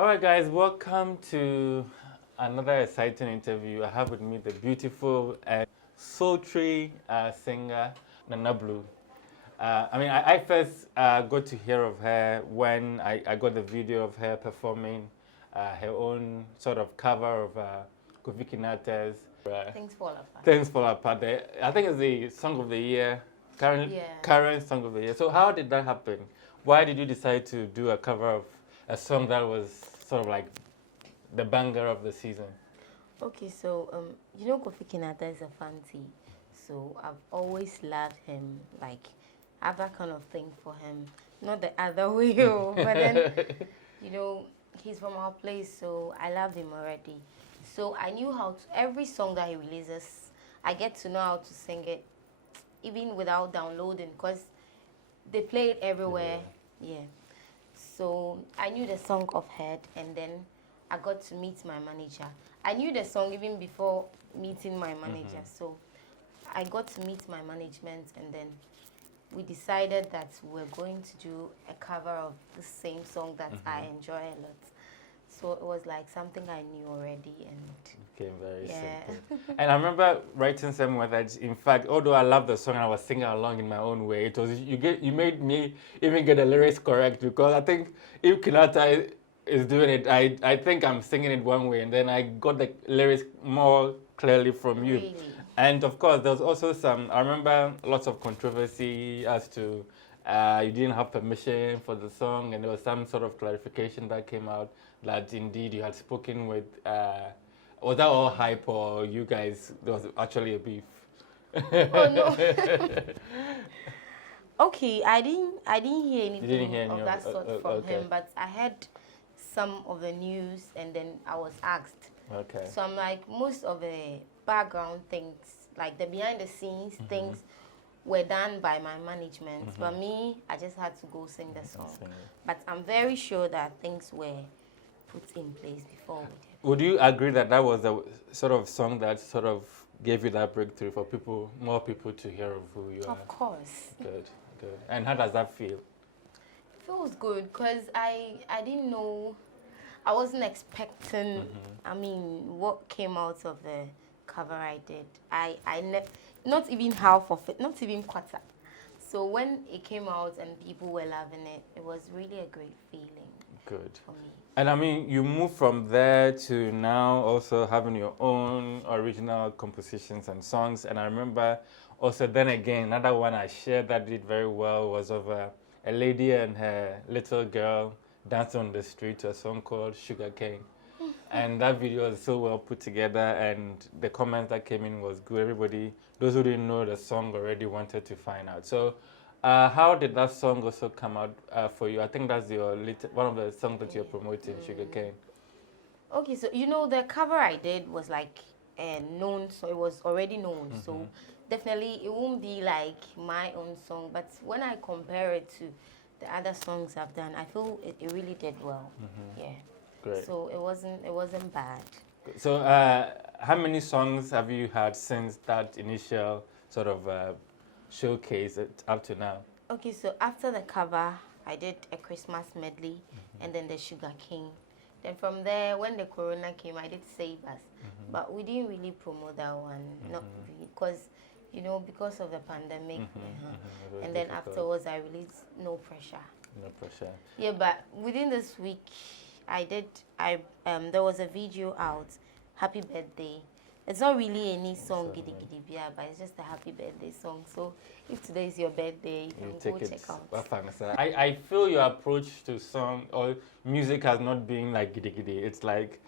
All right, guys, welcome to another exciting interview. I have with me the beautiful and sultry singer, Naana Blu. I first got to hear of her when I got the video of her performing her own sort of cover of Kofi Kinata's Things Fall Apart. Things Fall Apart. I think it's the song of the year, current song of the year. So how did that happen? Why did you decide to do a cover of a song that was sort of like the banger of the season? Okay, so you know Kofi Kinata is a fancy, so I've always loved him. Like, I have that kind of thing for him, not the other way. But then, you know, he's from our place, so I loved him already. So I knew how to, every song that he releases, I get to know how to sing it, even without downloading, because they play it everywhere. Yeah. So I knew the song off head, and then I got to meet my manager. I knew the song even before meeting my manager. So I got to meet my management, and then we decided that we're going to do a cover of the same song that I enjoy a lot. So it was like something I knew already, and became very simple. And I remember writing somewhere that, in fact, although I love the song, I was singing along in my own way. It was you made me even get the lyrics correct, because I think if Kinata is doing it, I think I'm singing it one way, and then I got the lyrics more clearly from you. Really? And of course, there was also I remember lots of controversy as to you didn't have permission for the song, and there was some sort of clarification that came out that indeed you had spoken with, was that all hype, or you guys, there was actually a beef? Oh no. Okay, I didn't hear anything of that sort from him, but I heard some of the news, and then I was asked. Okay. So I'm like, most of the background things, like the behind the scenes things, were done by my management. But me, I just had to go sing the song. But I'm very sure that things were put in place before we did. Would you agree that that was the sort of song that sort of gave you that breakthrough for people, more people to hear of who you are? Of course. Good, good. And how does that feel? It feels good, because I didn't know, I wasn't expecting, I mean, what came out of the cover I did. Not even half of it, not even quarter. So when it came out and people were loving it, it was really a great feeling. Good. For me. And I mean, you moved from there to now also having your own original compositions and songs. And I remember also then again, another one I shared that did very well was of a lady and her little girl dancing on the street to a song called Sugar Cane. And that video was so well put together, and the comments that came in was good. Everybody, those who didn't know the song already wanted to find out. So how did that song also come out for you? I think that's your one of the songs that you're promoting, Sugar Cane. Okay, so you know, the cover I did was like known, so it was already known. So definitely it won't be like my own song. But when I compare it to the other songs I've done, I feel it really did well. Yeah. Great. So it wasn't bad. So how many songs have you had since that initial sort of showcase up to now? Okay, so after the cover, I did a Christmas medley, and then the Sugar King. Then from there, when the Corona came, I did Save Us. But we didn't really promote that one, not really, because, you know, because of the pandemic. And then afterwards, I released No Pressure. No Pressure. Yeah, but within this week, there was a video out, Happy Birthday. It's not really any song, Giddy Giddy Bia, but it's just a happy birthday song. So if today is your birthday, you can go check out. I feel your approach to song or music has not been like giddy giddy. It's like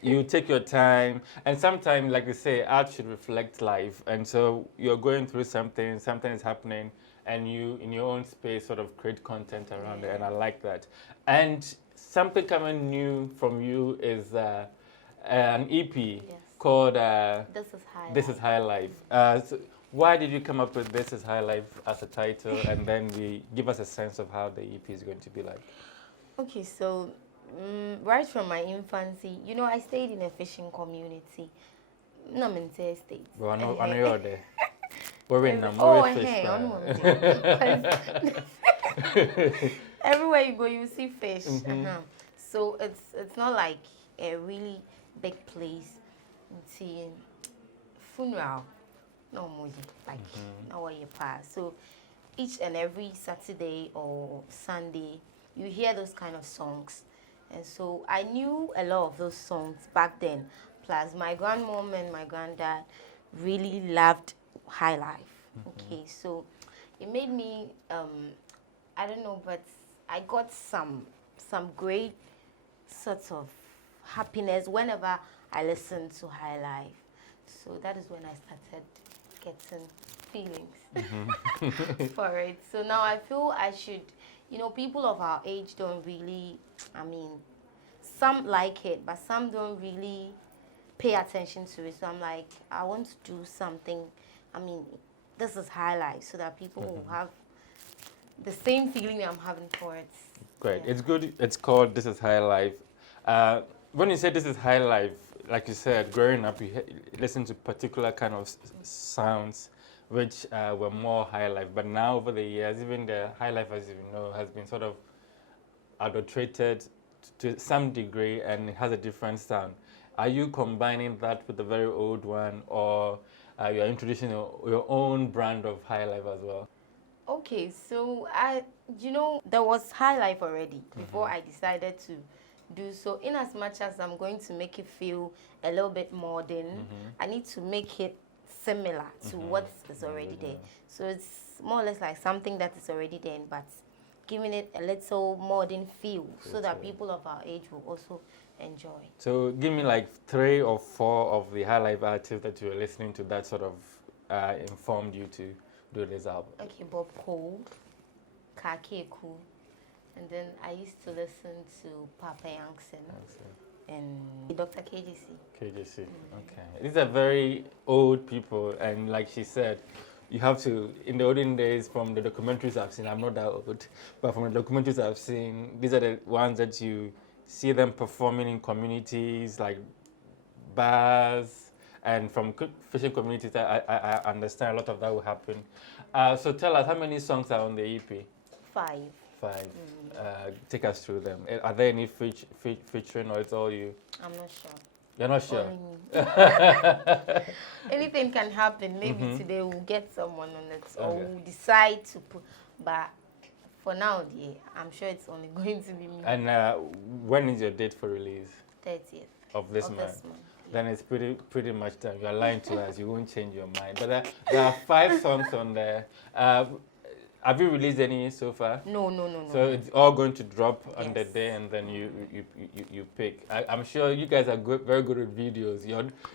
you take your time, and sometimes, like you say, art should reflect life. And so you're going through something is happening, and you, in your own space, sort of create content around it, and I like that. And something coming new from you is an EP called This Is Highlife. So why did you come up with This Is Highlife as a title, and then give us a sense of how the EP is going to be like? Okay, so right from my infancy, you know, I stayed in a fishing community. No, I'm in state. Well, I know you're there. We're in fish. Everywhere you go, you see fish. So it's not like a really big place. See, funeral, no more like no way you pass. So each and every Saturday or Sunday, you hear those kind of songs. And so I knew a lot of those songs back then. Plus, my grandmom and my granddad really loved High Life. Okay, so it made me, I don't know, but I got some great sorts of happiness whenever I listened to High Life. So that is when I started getting feelings for it. So now I feel I should, people of our age don't really, some like it, but some don't really pay attention to it. So I'm like, I want to do something. This is High Life so that people will have the same feeling I'm having for it. Great. Yeah. It's good. It's called This Is Highlife. When you say This Is Highlife, like you said, growing up, you listen to particular kind of sounds which were more high life. But now over the years, even the high life, as you know, has been sort of adulterated to some degree and it has a different sound. Are you combining that with the very old one, or you're introducing your own brand of high life as well? Okay, so there was High Life already before I decided to do so. In as much as I'm going to make it feel a little bit modern, I need to make it similar to what is already there. So it's more or less like something that is already there, but giving it a little modern feel so that people of our age will also enjoy. So give me like 3 or 4 of the high life artists that you were listening to that sort of informed you to do this album. Okay, Bob Cole, Kakeku, and then I used to listen to Papa Yankson and Dr. KGC. KGC, okay. These are very old people, and like she said, you have to, in the olden days, from the documentaries I've seen, I'm not that old, but from the documentaries I've seen, these are the ones that you see them performing in communities like bars, and from fishing communities, I understand a lot of that will happen. So tell us, how many songs are on the EP? 5. 5. Take us through them. Are there any featuring, or it's all you? I'm not sure. You're not sure? Only me. Anything can happen. Maybe today we'll get someone on it, or we'll decide to put. But for now, I'm sure it's only going to be me. And when is your date for release? 30th of this month. Yeah. Then it's pretty much time. You're lying to us. You won't change your mind. But there are 5 songs on there. Have you released any so far? No. So it's all going to drop on the day, and then you pick. I'm sure you guys are very good at videos.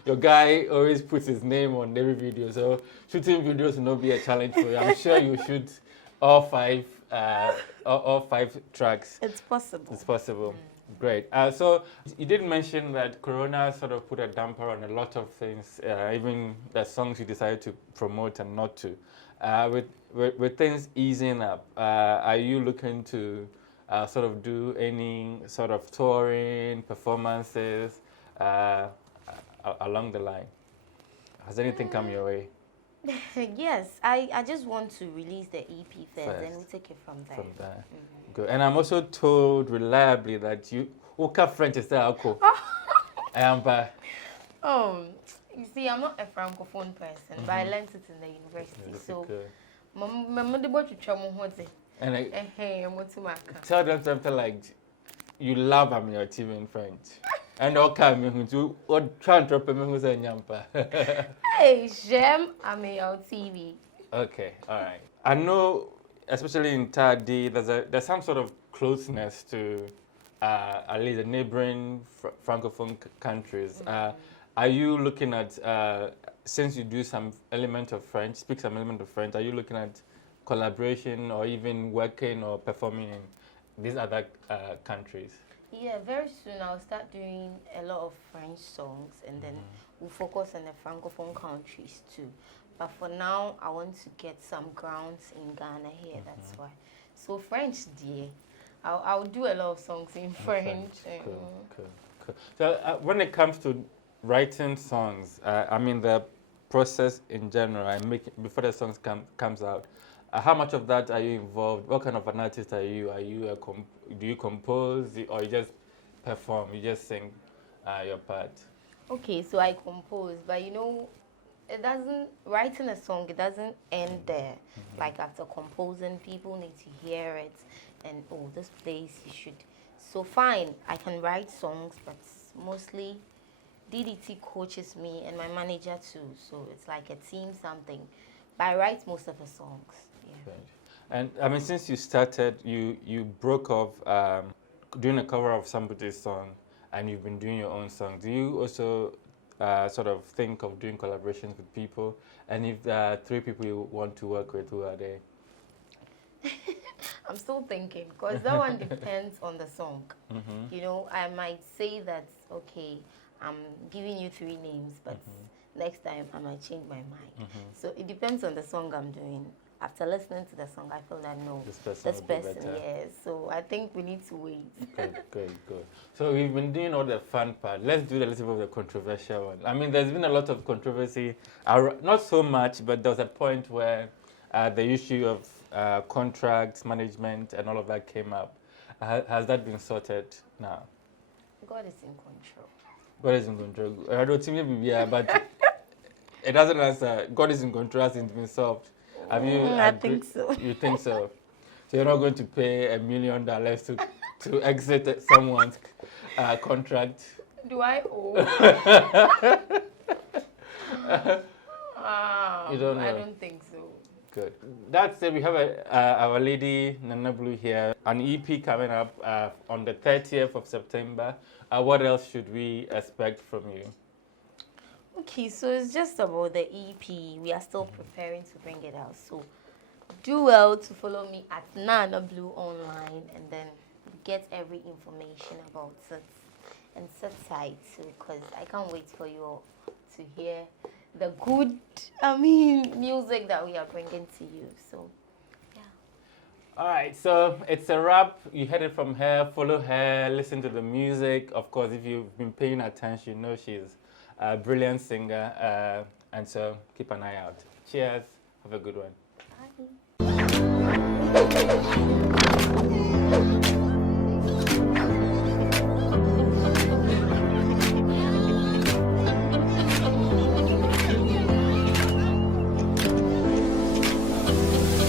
Your guy always puts his name on every video, so shooting videos will not be a challenge for you. I'm sure you shoot all 5 tracks. It's possible. It's possible. Great. So you did mention that Corona sort of put a damper on a lot of things, even the songs you decided to promote and not to. With things easing up, are you looking to sort of do any sort of touring, performances along the line? Has anything come your way? Yes, I just want to release the EP first, then we'll take it from there. From there. Good. And I'm also told reliably that you French is there. You see, I'm not a francophone person, but I learned it in the university. So, and tell them something like you love Ameyaw TV in French. And okay, try and drop a Hey, j'aime Ameyaw TV. Okay, all right. I know, especially in Tadi, there's some sort of closeness to at least the neighboring francophone countries. Are you looking at, since you do some element of French, speak some element of French, are you looking at collaboration or even working or performing in these other countries? Yeah, very soon I'll start doing a lot of French songs, and then we'll focus on the francophone countries too. But for now, I want to get some grounds in Ghana here, that's why. So French, dear. I'll do a lot of songs in French. Cool. So when it comes to writing songs, the process in general, before the songs comes out, how much of that are you involved? What kind of an artist are you? Do you compose, or you just perform. You just sing your part. Okay, so I compose, but it doesn't, writing a song, it doesn't end there. Like after composing, people need to hear it and, oh, this place you should. So fine, I can write songs, but mostly DDT coaches me and my manager too. So it's like a team something. But I write most of the songs. Yeah. Right. And I mean, since you started, you broke off doing a cover of somebody's song, and you've been doing your own song. Do you also sort of think of doing collaborations with people? And if there are 3 people you want to work with, who are they? I'm still thinking because that one depends on the song. I might say that, okay, I'm giving you 3 names, but next time I might change my mind. So it depends on the song I'm doing. After listening to the song, I feel that no, this person, yes. So I think we need to wait. Good. So we've been doing all the fun part. Let's do a little bit of the controversial one. I mean, there's been a lot of controversy. Not so much, but there was a point where the issue of contracts, management, and all of that came up. Has that been sorted now? God is in control. God is in control. I don't think maybe, but it doesn't answer. God is in control, hasn't been solved. Have you? I think so. You think so? So you're not going to pay $1 million to exit someone's contract? Do I owe? You don't know? I don't think so. Good. That's it. We have our lady Naana Blu here. An EP coming up on the 30th of September. What else should we expect from you? Okay, so it's just about the EP. We are still preparing to bring it out. So do well to follow me at Naana Blu online, and then get every information about it. And sit tight too, because I can't wait for you all to hear the good, music that we are bringing to you. So, yeah. All right, so it's a wrap. You heard it from her. Follow her, listen to the music. Of course, if you've been paying attention, you know she's a brilliant singer. And so keep an eye out. Cheers. Have a good one. Bye.